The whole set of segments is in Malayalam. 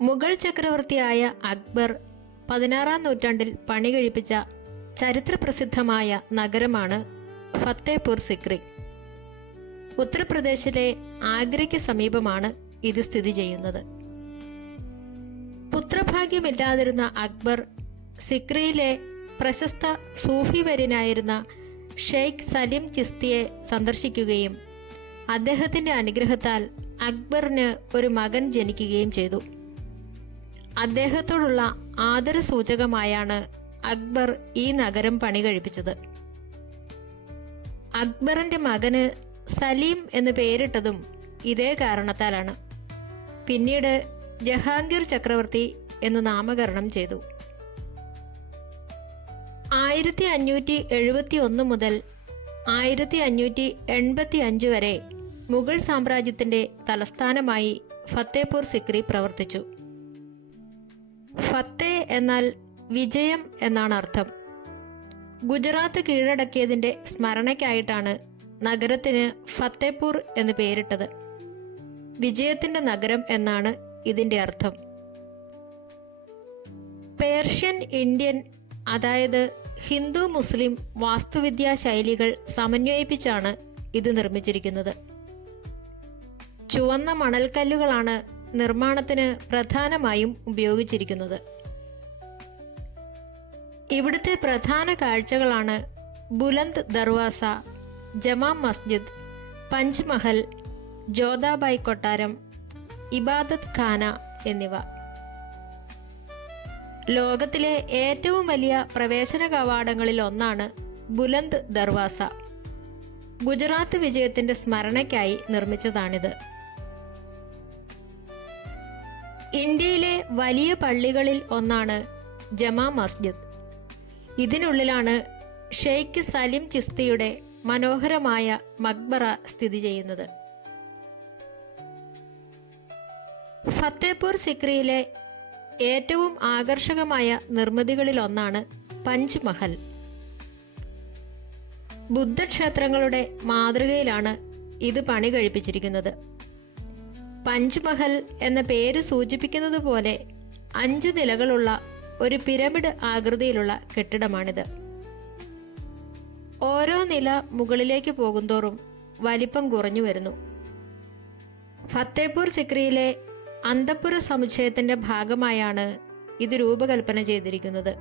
മുഗൾ ചക്രവർത്തിയായ അക്ബർ 16-ാം നൂറ്റാണ്ടിൽ പണി കഴിപ്പിച്ച ചരിത്രപ്രസിദ്ധമായ നഗരമാണ് ഫത്തേപൂർ സിക്രി. ഉത്തർപ്രദേശിലെ ആഗ്രയ്ക്ക് സമീപമാണ് ഇത് സ്ഥിതി ചെയ്യുന്നത്. പുത്രഭാഗ്യമില്ലാതിരുന്ന അക്ബർ സിക്രിയിലെ പ്രശസ്ത സൂഫി വര്യനായിരുന്ന ഷെയ്ഖ് സലിം ചിസ്തിയെ സന്ദർശിക്കുകയും അദ്ദേഹത്തിന്റെ അനുഗ്രഹത്താൽ അക്ബറിന് ഒരു മകൻ ജനിക്കുകയും ചെയ്തു. അദ്ദേഹത്തോടുള്ള ആദരസൂചകമായാണ് അക്ബർ ഈ നഗരം പണി കഴിപ്പിച്ചത്. അക്ബറിന്റെ മകന് സലീം എന്ന് പേരിട്ടതും ഇതേ കാരണത്താലാണ്. പിന്നീട് ജഹാംഗീർ ചക്രവർത്തി എന്ന് നാമകരണം ചെയ്തു. 1571 മുതൽ 1585 വരെ മുഗൾ സാമ്രാജ്യത്തിന്റെ തലസ്ഥാനമായി ഫത്തേപൂർ സിക്രി പ്രവർത്തിച്ചു. ഫത്തേ എന്നാൽ വിജയം എന്നാണ് അർത്ഥം. ഗുജറാത്ത് കീഴടക്കിയതിന്റെ സ്മരണയ്ക്കായിട്ടാണ് നഗരത്തിന് ഫത്തേപൂർ എന്ന് പേരിട്ടത്. വിജയത്തിന്റെ നഗരം എന്നാണ് ഇതിന്റെ അർത്ഥം. പേർഷ്യൻ ഇന്ത്യൻ, അതായത് ഹിന്ദു മുസ്ലിം വാസ്തുവിദ്യാ ശൈലികൾ സമന്വയിപ്പിച്ചാണ് ഇത് നിർമ്മിച്ചിരിക്കുന്നത്. ചുവന്ന മണൽക്കല്ലുകളാണ് നിർമ്മാണത്തിന് പ്രധാനമായും ഉപയോഗിച്ചിരിക്കുന്നത്. ഇവിടുത്തെ പ്രധാന കാഴ്ചകളാണ് ബുലന്ദ് ദർവാസ, ജമാ മസ്ജിദ്, പഞ്ച്മഹൽ, ജോധാബായ് കൊട്ടാരം, ഇബാദത്ത് ഖാന എന്നിവ. ലോകത്തിലെ ഏറ്റവും വലിയ പ്രവേശന കവാടങ്ങളിൽ ഒന്നാണ് ബുലന്ദ് ദർവാസ. ഗുജറാത്ത് വിജയത്തിന്റെ സ്മരണയ്ക്കായി നിർമ്മിച്ചതാണിത്. ഇന്ത്യയിലെ വലിയ പള്ളികളിൽ ഒന്നാണ് ജമാ മസ്ജിദ്. ഇതിനുള്ളിലാണ് ഷെയ്ഖ് സലിം ചിസ്തിയുടെ മനോഹരമായ മക്ബറ സ്ഥിതി ചെയ്യുന്നത്. ഫത്തേപൂർ സിക്രിയിലെ ഏറ്റവും ആകർഷകമായ നിർമ്മിതികളിലൊന്നാണ് പഞ്ച്മഹൽ. ബുദ്ധക്ഷേത്രങ്ങളുടെ മാതൃകയിലാണ് ഇത് പണി കഴിപ്പിച്ചിരിക്കുന്നത്. പഞ്ച്മഹൽ എന്ന പേര് സൂചിപ്പിക്കുന്നത് പോലെ 5 നിലകളുള്ള ഒരു പിരമിഡ് ആകൃതിയിലുള്ള കെട്ടിടമാണിത്. ഓരോ നില മുകളിലേക്ക് പോകുന്തോറും വലിപ്പം കുറഞ്ഞു വരുന്നു. ഫത്തേപൂർ സിക്രിയിലെ അന്തഃപുര സമുച്ചയത്തിന്റെ ഭാഗമായാണ് ഇത് രൂപകൽപ്പന ചെയ്തിരിക്കുന്നത്.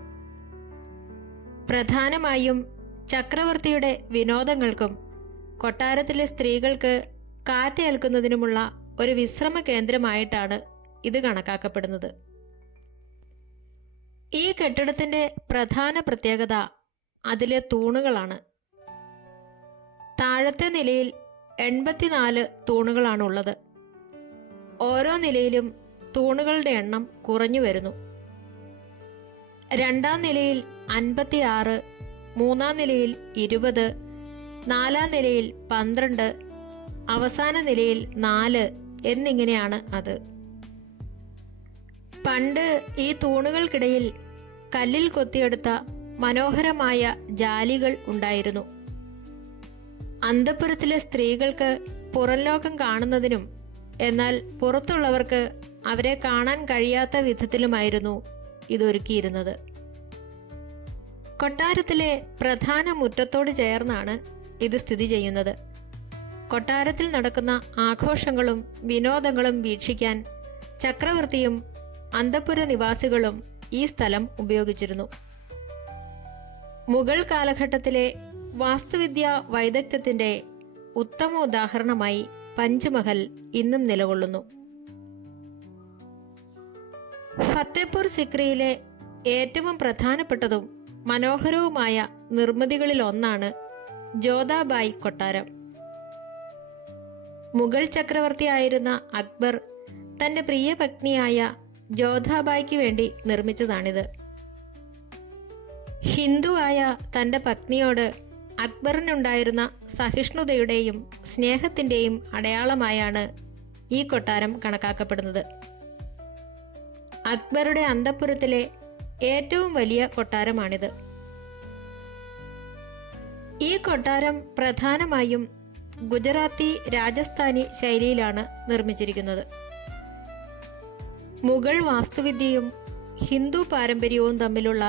പ്രധാനമായും ചക്രവർത്തിയുടെ വിനോദങ്ങൾക്കും കൊട്ടാരത്തിലെ സ്ത്രീകൾക്ക് കാറ്റേൽക്കുന്നതിനുമുള്ള ഒരു വിശ്രമ കേന്ദ്രമായിട്ടാണ് ഇത് കണക്കാക്കപ്പെടുന്നത്. ഈ കെട്ടിടത്തിന്റെ പ്രധാന പ്രത്യേകത അതിലെ തൂണുകളാണ്. താഴത്തെ നിലയിൽ 84 തൂണുകളാണുള്ളത്. ഓരോ നിലയിലും തൂണുകളുടെ എണ്ണം കുറഞ്ഞു വരുന്നു. 2-ാം നിലയിൽ 56, 3-ാം നിലയിൽ 20, 4-ാം നിലയിൽ 12, അവസാന നിലയിൽ 4 എന്നിങ്ങനെയാണ് അത്. പണ്ട് ഈ തൂണുകൾക്കിടയിൽ കല്ലിൽ കൊത്തിയെടുത്ത മനോഹരമായ ജാലികൾ ഉണ്ടായിരുന്നു. അന്തഃപുരത്തിലെ സ്ത്രീകൾക്ക് പുറംലോകം കാണുന്നതിനും എന്നാൽ പുറത്തുള്ളവർക്ക് അവരെ കാണാൻ കഴിയാത്ത വിധത്തിലുമായിരുന്നു ഇതൊരുക്കിയിരുന്നത്. കൊട്ടാരത്തിലെ പ്രധാന മുറ്റത്തോട് ചേർന്നാണ് ഇത് സ്ഥിതി ചെയ്യുന്നത്. കൊട്ടാരത്തിൽ നടക്കുന്ന ആഘോഷങ്ങളും വിനോദങ്ങളും വീക്ഷിക്കാൻ ചക്രവർത്തിയും അന്തഃപുര നിവാസികളും ഈ സ്ഥലം ഉപയോഗിച്ചിരുന്നു. മുഗൾ കാലഘട്ടത്തിലെ വാസ്തുവിദ്യാ വൈദഗ്ധ്യത്തിന്റെ ഉത്തമ ഉദാഹരണമായി പഞ്ച്മഹൽ ഇന്നും നിലകൊള്ളുന്നു. ഫത്തേപൂർ സിക്രിയിലെ ഏറ്റവും പ്രധാനപ്പെട്ടതും മനോഹരവുമായ നിർമ്മിതികളിൽ ഒന്നാണ് ജോധാബായ് കൊട്ടാരം. മുഗൾ ചക്രവർത്തിയായിരുന്ന അക്ബർ തന്റെ പ്രിയ പത്നിയായ ജോധാബായ്ക്ക് വേണ്ടി നിർമ്മിച്ചതാണിത്. ഹിന്ദുവായ തന്റെ പത്നിയോട് അക്ബറിനുണ്ടായിരുന്ന സഹിഷ്ണുതയുടെയും സ്നേഹത്തിന്റെയും അടയാളമായാണ് ഈ കൊട്ടാരം കണക്കാക്കപ്പെടുന്നത്. അക്ബറുടെ അന്തഃപുരത്തിലെ ഏറ്റവും വലിയ കൊട്ടാരമാണിത്. ഈ കൊട്ടാരം പ്രധാനമായും ഗുജറാത്തി രാജസ്ഥാനി ശൈലിയിലാണ് നിർമ്മിച്ചിരിക്കുന്നത്. മുഗൾ വാസ്തുവിദ്യയും ഹിന്ദു പാരമ്പര്യവും തമ്മിലുള്ള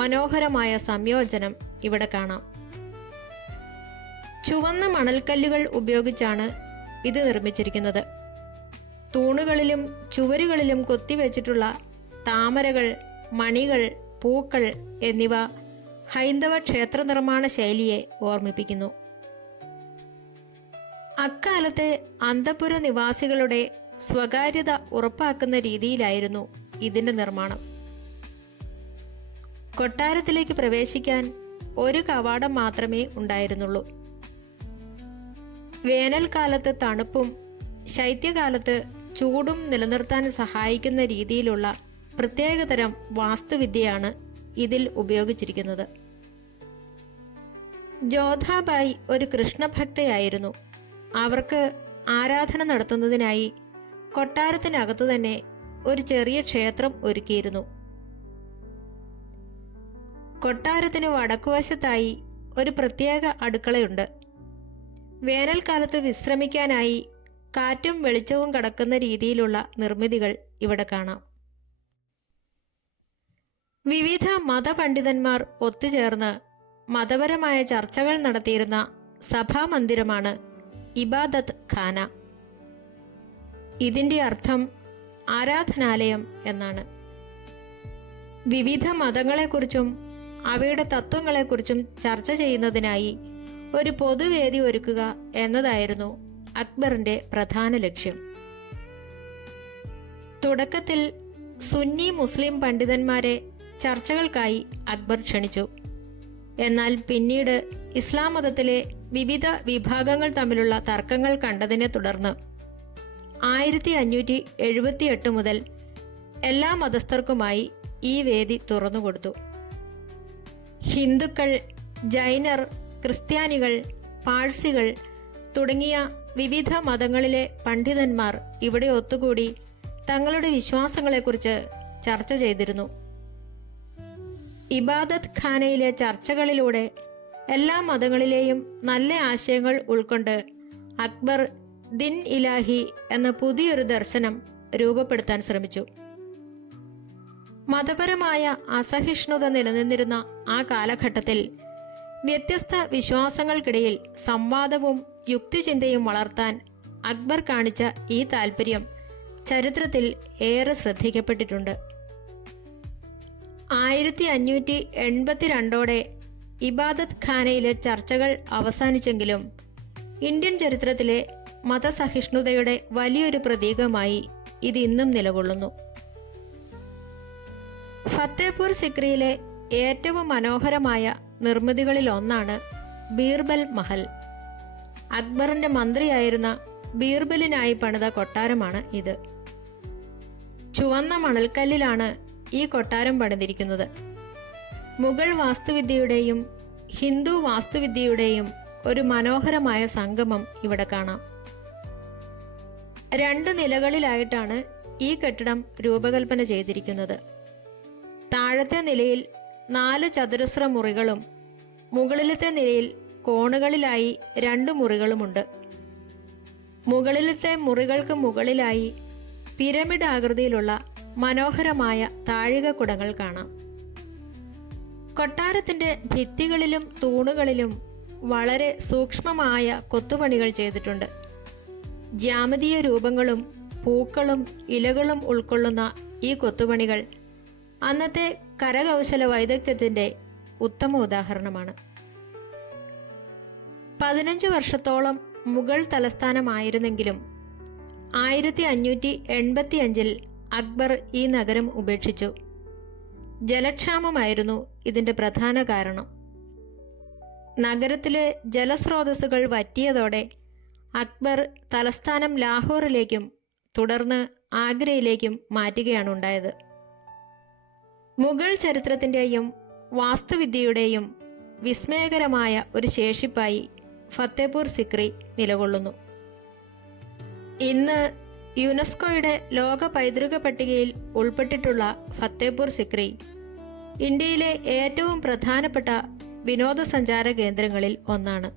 മനോഹരമായ സംയോജനം ഇവിടെ കാണാം. ചുവന്ന മണൽക്കല്ലുകൾ ഉപയോഗിച്ചാണ് ഇത് നിർമ്മിച്ചിരിക്കുന്നത്. തൂണുകളിലും ചുവരുകളിലും കൊത്തിവെച്ചിട്ടുള്ള താമരകൾ, മണികൾ, പൂക്കൾ എന്നിവ ഹൈന്ദവ ക്ഷേത്ര നിർമ്മാണ ശൈലിയെ ഓർമ്മിപ്പിക്കുന്നു. അക്കാലത്തെ അന്തഃപുര നിവാസികളുടെ സ്വകാര്യത ഉറപ്പാക്കുന്ന രീതിയിലായിരുന്നു ഇതിന്റെ നിർമ്മാണം. കൊട്ടാരത്തിലേക്ക് പ്രവേശിക്കാൻ ഒരു കവാടം മാത്രമേ ഉണ്ടായിരുന്നുള്ളൂ. വേനൽക്കാലത്ത് തണുപ്പും ശൈത്യകാലത്ത് ചൂടും നിലനിർത്താൻ സഹായിക്കുന്ന രീതിയിലുള്ള പ്രത്യേകതരം വാസ്തുവിദ്യയാണ് ഇതിൽ ഉപയോഗിച്ചിരിക്കുന്നത്. ജോധാബായി ഒരു കൃഷ്ണഭക്തയായിരുന്നു. അവർക്ക് ആരാധന നടത്തുന്നതിനായി കൊട്ടാരത്തിനകത്തു തന്നെ ഒരു ചെറിയ ക്ഷേത്രം ഒരുക്കിയിരുന്നു. കൊട്ടാരത്തിന് വടക്കുവശത്തായി ഒരു പ്രത്യേക അടുക്കളയുണ്ട്. വേനൽക്കാലത്ത് വിശ്രമിക്കാനായി കാറ്റും വെളിച്ചവും കടക്കുന്ന രീതിയിലുള്ള നിർമ്മിതികൾ ഇവിടെ കാണാം. വിവിധ മതപണ്ഡിതന്മാർ ഒത്തുചേർന്ന് മതപരമായ ചർച്ചകൾ നടത്തിയിരുന്ന സഭാമന്ദിരമാണ് ഇബാദത്ത് ഖാന. ഇതിന്റെ അർത്ഥം ആരാധനാലയം എന്നാണ്. വിവിധ മതങ്ങളെക്കുറിച്ചും അവയുടെ തത്വങ്ങളെക്കുറിച്ചും ചർച്ച ചെയ്യുന്നതിനായി ഒരു പൊതുവേദി ഒരുക്കുക എന്നതായിരുന്നു അക്ബറിന്റെ പ്രധാന ലക്ഷ്യം. തുടക്കത്തിൽ സുന്നി മുസ്ലിം പണ്ഡിതന്മാരെ ചർച്ചകൾക്കായി അക്ബർ ക്ഷണിച്ചു. എന്നാൽ പിന്നീട് ഇസ്ലാം മതത്തിലെ വിവിധ വിഭാഗങ്ങൾ തമ്മിലുള്ള തർക്കങ്ങൾ കണ്ടതിനെ തുടർന്ന് 1578 മുതൽ എല്ലാ മതസ്ഥർക്കുമായി ഈ വേദി തുറന്നുകൊടുത്തു. ഹിന്ദുക്കൾ, ജൈനർ, ക്രിസ്ത്യാനികൾ, പാഴ്സികൾ തുടങ്ങിയ വിവിധ മതങ്ങളിലെ പണ്ഡിതന്മാർ ഇവിടെ ഒത്തുകൂടി തങ്ങളുടെ വിശ്വാസങ്ങളെക്കുറിച്ച് ചർച്ച ചെയ്തിരുന്നു. ഇബാദത്ത് ഖാനയിലെ ചർച്ചകളിലൂടെ എല്ലാ മതങ്ങളിലെയും നല്ല ആശയങ്ങൾ ഉൾക്കൊണ്ട് അക്ബർ ദിൻ ഇലാഹി എന്ന പുതിയൊരു ദർശനം രൂപപ്പെടുത്താൻ ശ്രമിച്ചു. മതപരമായ അസഹിഷ്ണുത നിലനിന്നിരുന്ന ആ കാലഘട്ടത്തിൽ വ്യത്യസ്ത വിശ്വാസങ്ങൾക്കിടയിൽ സംവാദവും യുക്തിചിന്തയും വളർത്താൻ അക്ബർ കാണിച്ച ഈ താൽപ്പര്യം ചരിത്രത്തിൽ ഏറെ ശ്രദ്ധിക്കപ്പെട്ടിട്ടുണ്ട്. 1582 ഇബാദത്ത് ഖാനയിലെ ചർച്ചകൾ അവസാനിച്ചെങ്കിലും ഇന്ത്യൻ ചരിത്രത്തിലെ മതസഹിഷ്ണുതയുടെ വലിയൊരു പ്രതീകമായി ഇത് ഇന്നും നിലകൊള്ളുന്നു. ഫത്തേപൂർ സിക്രിയിലെ ഏറ്റവും മനോഹരമായ നിർമ്മിതികളിൽ ഒന്നാണ് ബീർബൽ മഹൽ. അക്ബറിന്റെ മന്ത്രിയായിരുന്ന ബീർബലിനായി പണിത കൊട്ടാരമാണ് ഇത്. ചുവന്ന മണൽക്കല്ലിലാണ് ഈ കൊട്ടാരം പണിതിരിക്കുന്നത്. മുഗൾ വാസ്തുവിദ്യയുടെയും ഹിന്ദു വാസ്തുവിദ്യയുടെയും ഒരു മനോഹരമായ സംഗമം ഇവിടെ കാണാം. 2 നിലകളിലായിട്ടാണ് ഈ കെട്ടിടം രൂപകൽപ്പന ചെയ്തിരിക്കുന്നത്. താഴത്തെ നിലയിൽ 4 ചതുരശ്ര മുറികളും മുകളിലത്തെ നിലയിൽ കോണുകളിലായി 2 മുറികളുമുണ്ട്. മുകളിലത്തെ മുറികൾക്ക് മുകളിലായി പിരമിഡ് ആകൃതിയിലുള്ള മനോഹരമായ താഴികക്കുടങ്ങൾ കാണാം. കൊട്ടാരത്തിന്റെ ഭിത്തികളിലും തൂണുകളിലും വളരെ സൂക്ഷ്മമായ കൊത്തുപണികൾ ചെയ്തിട്ടുണ്ട്. ജ്യാമിതീയ രൂപങ്ങളും പൂക്കളും ഇലകളും ഉൾക്കൊള്ളുന്ന ഈ കൊത്തുപണികൾ അന്നത്തെ കരകൗശല വൈദഗ്ധ്യത്തിന്റെ ഉത്തമ ഉദാഹരണമാണ്. 15 വർഷത്തോളം മുഗൾ തലസ്ഥാനമായിരുന്നെങ്കിലും 1585 അക്ബർ ഈ നഗരം ഉപേക്ഷിച്ചു. ജലക്ഷാമമായിരുന്നു ഇതിന്റെ പ്രധാന കാരണം. നഗരത്തിലെ ജലസ്രോതസ്സുകൾ വറ്റിയതോടെ അക്ബർ തലസ്ഥാനം ലാഹോറിലേക്കും തുടർന്ന് ആഗ്രയിലേക്കും മാറ്റുകയാണുണ്ടായത്. മുഗൾ ചരിത്രത്തിന്റെയും വാസ്തുവിദ്യയുടെയും വിസ്മയകരമായ ഒരു ശേഷിപ്പായി ഫത്തേപൂർ സിക്രി നിലകൊള്ളുന്നു. ഇന്ന് യുനെസ്കോയുടെ ലോക പൈതൃക പട്ടികയിൽ ഉൾപ്പെട്ടിട്ടുള്ള ഫത്തേപൂർ സിക്രി ഇന്ത്യയിലെ ഏറ്റവും പ്രധാനപ്പെട്ട വിനോദസഞ്ചാര കേന്ദ്രങ്ങളിൽ ഒന്നാണ്.